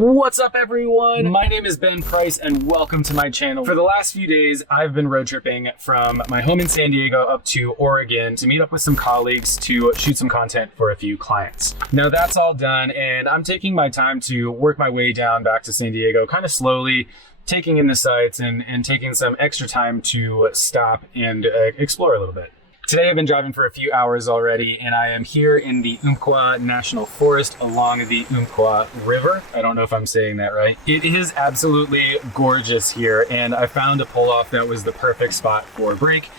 What's up everyone? My name is Ben Price and welcome to my channel. For the last few days, I've been road tripping from my home in San Diego up to Oregon to meet up with some colleagues to shoot some content for a few clients. Now that's all done and I'm taking my time to work my way down back to San Diego kind of slowly, taking in the sights and taking some extra time to stop and explore a little bit. Today I've been driving for a few hours already and I am here in the Wacaco National Forest along the Wacaco River. I don't know if I'm saying that right. It is absolutely gorgeous here and I found a pull-off that was the perfect spot for a break.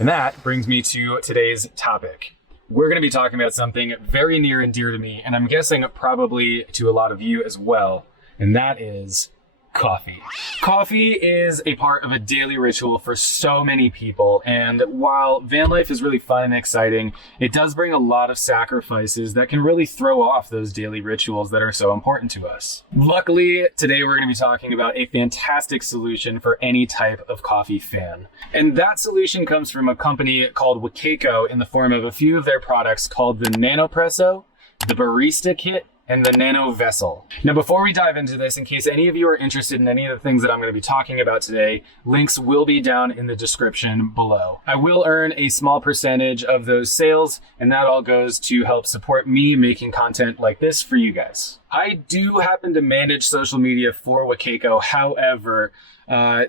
And that brings me to today's topic. We're going to be talking about something very near and dear to me, and I'm guessing probably to a lot of you as well, and that is coffee. Coffee is a part of a daily ritual for so many people, and while van life is really fun and exciting, it does bring a lot of sacrifices that can really throw off those daily rituals that are so important to us. Luckily, today we're going to be talking about a fantastic solution for any type of coffee fan. And that solution comes from a company called Wacaco in the form of a few of their products called the Nanopresso, the Barista Kit, and the Nanovessel. Now, before we dive into this, in case any of you are interested in any of the things that I'm going to be talking about today, links will be down in the description below. I will earn a small percentage of those sales, and that all goes to help support me making content like this for you guys. I do happen to manage social media for Wacaco. However,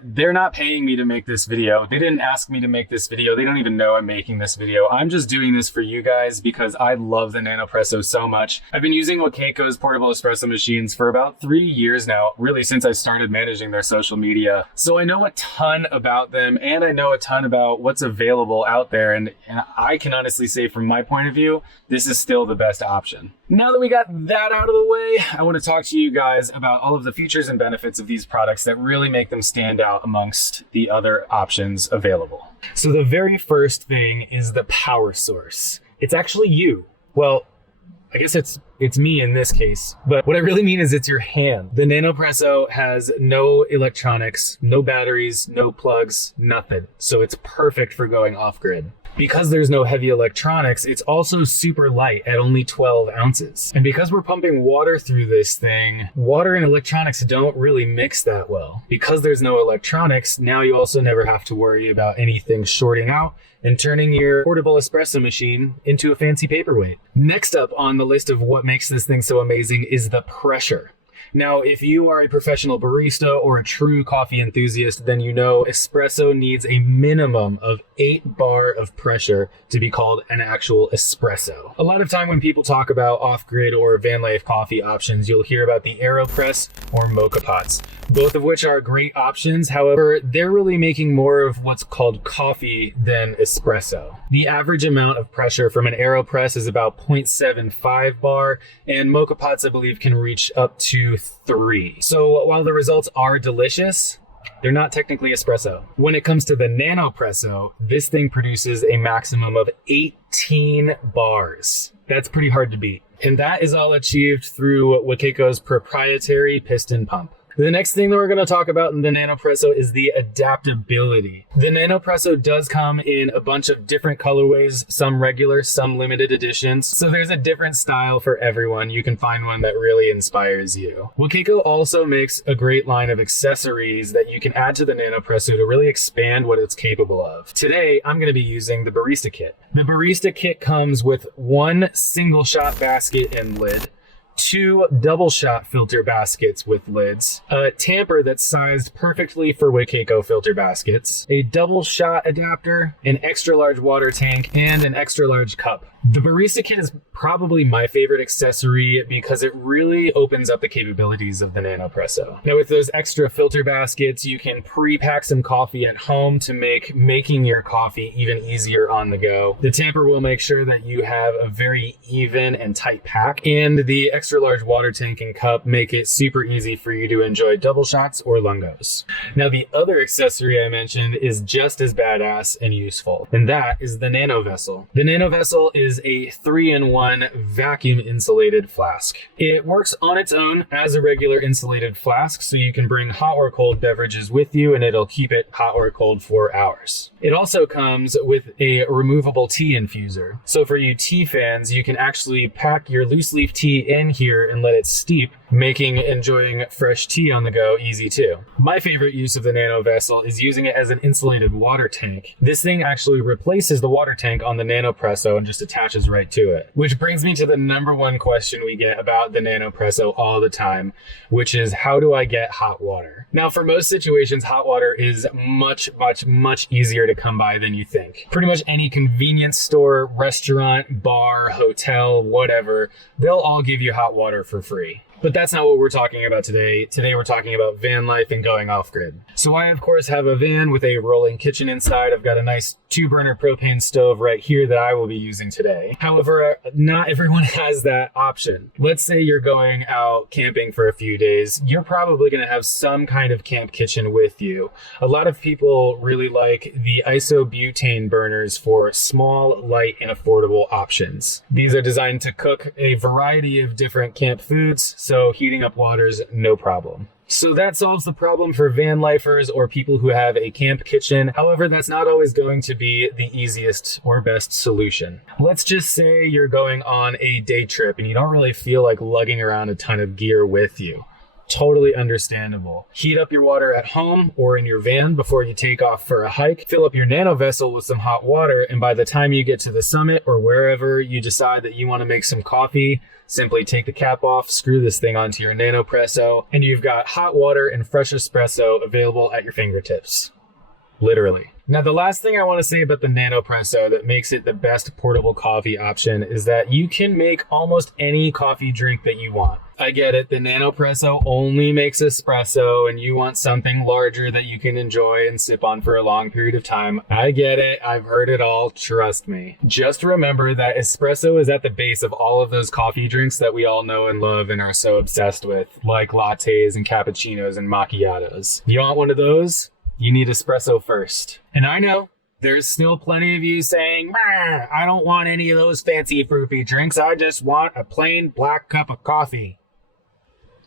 they're not paying me to make this video. They didn't ask me to make this video. They don't even know I'm making this video. I'm just doing this for you guys because I love the Nanopresso so much. I've been using Wacaco's portable espresso machines for about 3 years now, really since I started managing their social media. So I know a ton about them and I know a ton about what's available out there. And I can honestly say from my point of view, this is still the best option. Now that we got that out of the way, I want to talk to you guys about all of the features and benefits of these products that really make them stand out amongst the other options available. So the very first thing is the power source. It's actually you. Well, I guess it's me in this case, but what I really mean is it's your hand. The Nanopresso has no electronics, no batteries, no plugs, nothing. So it's perfect for going off-grid. Because there's no heavy electronics, it's also super light at only 12 ounces. And because we're pumping water through this thing, water and electronics don't really mix that well. Because there's no electronics, now you also never have to worry about anything shorting out and turning your portable espresso machine into a fancy paperweight. Next up on the list of what makes this thing so amazing is the pressure. Now, if you are a professional barista or a true coffee enthusiast, then you know espresso needs a minimum of 8 bar of pressure to be called an actual espresso. A lot of time when people talk about off-grid or van life coffee options, you'll hear about the AeroPress or mocha pots, both of which are great options. However, they're really making more of what's called coffee than espresso. The average amount of pressure from an AeroPress is about 0.75 bar, and mocha pots, I believe, can reach up to 3. So while the results are delicious, they're not technically espresso. When it comes to the Nanopresso, this thing produces a maximum of 18 bars. That's pretty hard to beat. And that is all achieved through Wacaco's proprietary piston pump. The next thing that we're going to talk about in the Nanopresso is the adaptability. The Nanopresso does come in a bunch of different colorways, some regular, some limited editions. So there's a different style for everyone. You can find one that really inspires you. Wacaco also makes a great line of accessories that you can add to the Nanopresso to really expand what it's capable of. Today, I'm going to be using the Barista Kit. The Barista Kit comes with 1 single shot basket and lid, 2 double shot filter baskets with lids, a tamper that's sized perfectly for Wacaco filter baskets, a double shot adapter, an extra large water tank, and an extra large cup. The Barista Kit is probably my favorite accessory because it really opens up the capabilities of the Nanopresso. Now with those extra filter baskets, you can pre-pack some coffee at home to make making your coffee even easier on the go. The tamper will make sure that you have a very even and tight pack, and the extra large water tank and cup make it super easy for you to enjoy double shots or lungos. Now the other accessory I mentioned is just as badass and useful, and that is the Nanovessel. The Nanovessel is a 3-in-1 vacuum insulated flask. It works on its own as a regular insulated flask, so you can bring hot or cold beverages with you and it'll keep it hot or cold for hours. It also comes with a removable tea infuser. So for you tea fans, you can actually pack your loose leaf tea in here and let it steep making enjoying fresh tea on the go easy too. My favorite use of the Nanovessel is using it as an insulated water tank. This thing actually replaces the water tank on the Nanopresso and just attaches right to it. Which brings me to the number one question we get about the Nanopresso all the time, which is how do I get hot water? Now for most situations, hot water is much easier to come by than you think. Pretty much any convenience store, restaurant, bar, hotel, whatever, they'll all give you hot water for free. But that's not what we're talking about today. Today we're talking about van life and going off-grid. So I, of course, have a van with a rolling kitchen inside. I've got a nice 2-burner propane stove right here that I will be using today. However, not everyone has that option. Let's say you're going out camping for a few days. You're probably going to have some kind of camp kitchen with you. A lot of people really like the isobutane burners for small, light, and affordable options. These are designed to cook a variety of different camp foods, so heating up water's no problem. So that solves the problem for van lifers or people who have a camp kitchen. However, that's not always going to be the easiest or best solution. Let's just say you're going on a day trip and you don't really feel like lugging around a ton of gear with you. Totally understandable. Heat up your water at home or in your van before you take off for a hike. Fill up your Nanovessel with some hot water, and by the time you get to the summit or wherever you decide that you want to make some coffee, simply take the cap off, screw this thing onto your Nanopresso, and you've got hot water and fresh espresso available at your fingertips. Literally. Now, the last thing I want to say about the Nanopresso that makes it the best portable coffee option is that you can make almost any coffee drink that you want. I get it, the Nanopresso only makes espresso and you want something larger that you can enjoy and sip on for a long period of time. I get it, I've heard it all, trust me. Just remember that espresso is at the base of all of those coffee drinks that we all know and love and are so obsessed with, like lattes and cappuccinos and macchiatos. You want one of those? You need espresso first. And I know there's still plenty of you saying, I don't want any of those fancy fruity drinks. I just want a plain black cup of coffee.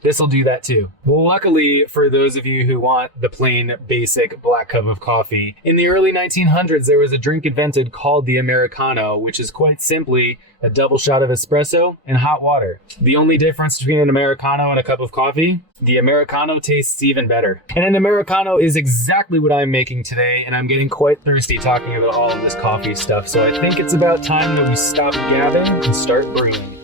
This will do that too. Well, luckily for those of you who want the plain basic black cup of coffee, in the early 1900s there was a drink invented called the Americano, which is quite simply a double shot of espresso and hot water. The only difference between an Americano and a cup of coffee, the Americano tastes even better. And an Americano is exactly what I'm making today, and I'm getting quite thirsty talking about all of this coffee stuff, so I think it's about time that we stop gabbing and start brewing.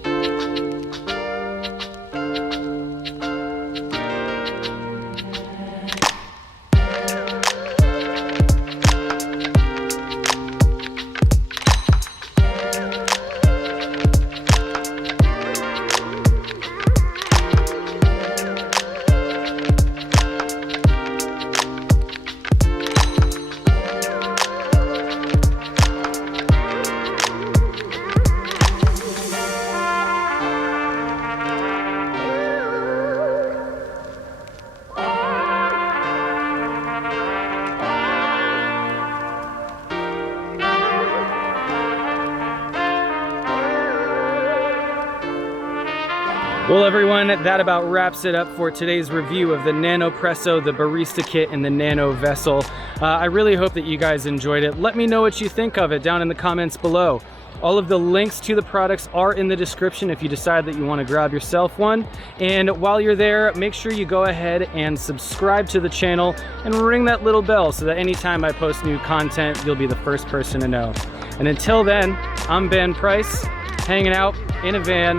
Well everyone, that about wraps it up for today's review of the Nanopresso, the Barista Kit, and the Nanovessel. I really hope that you guys enjoyed it. Let me know what you think of it down in the comments below. All of the links to the products are in the description if you decide that you want to grab yourself one. And while you're there, make sure you go ahead and subscribe to the channel and ring that little bell so that anytime I post new content, you'll be the first person to know. And until then, I'm Ben Price, hanging out in a van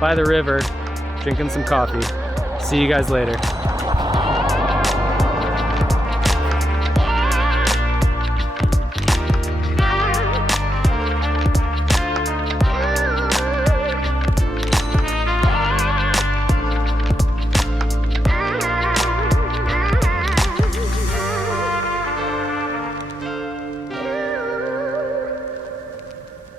by the river, drinking some coffee. See you guys later.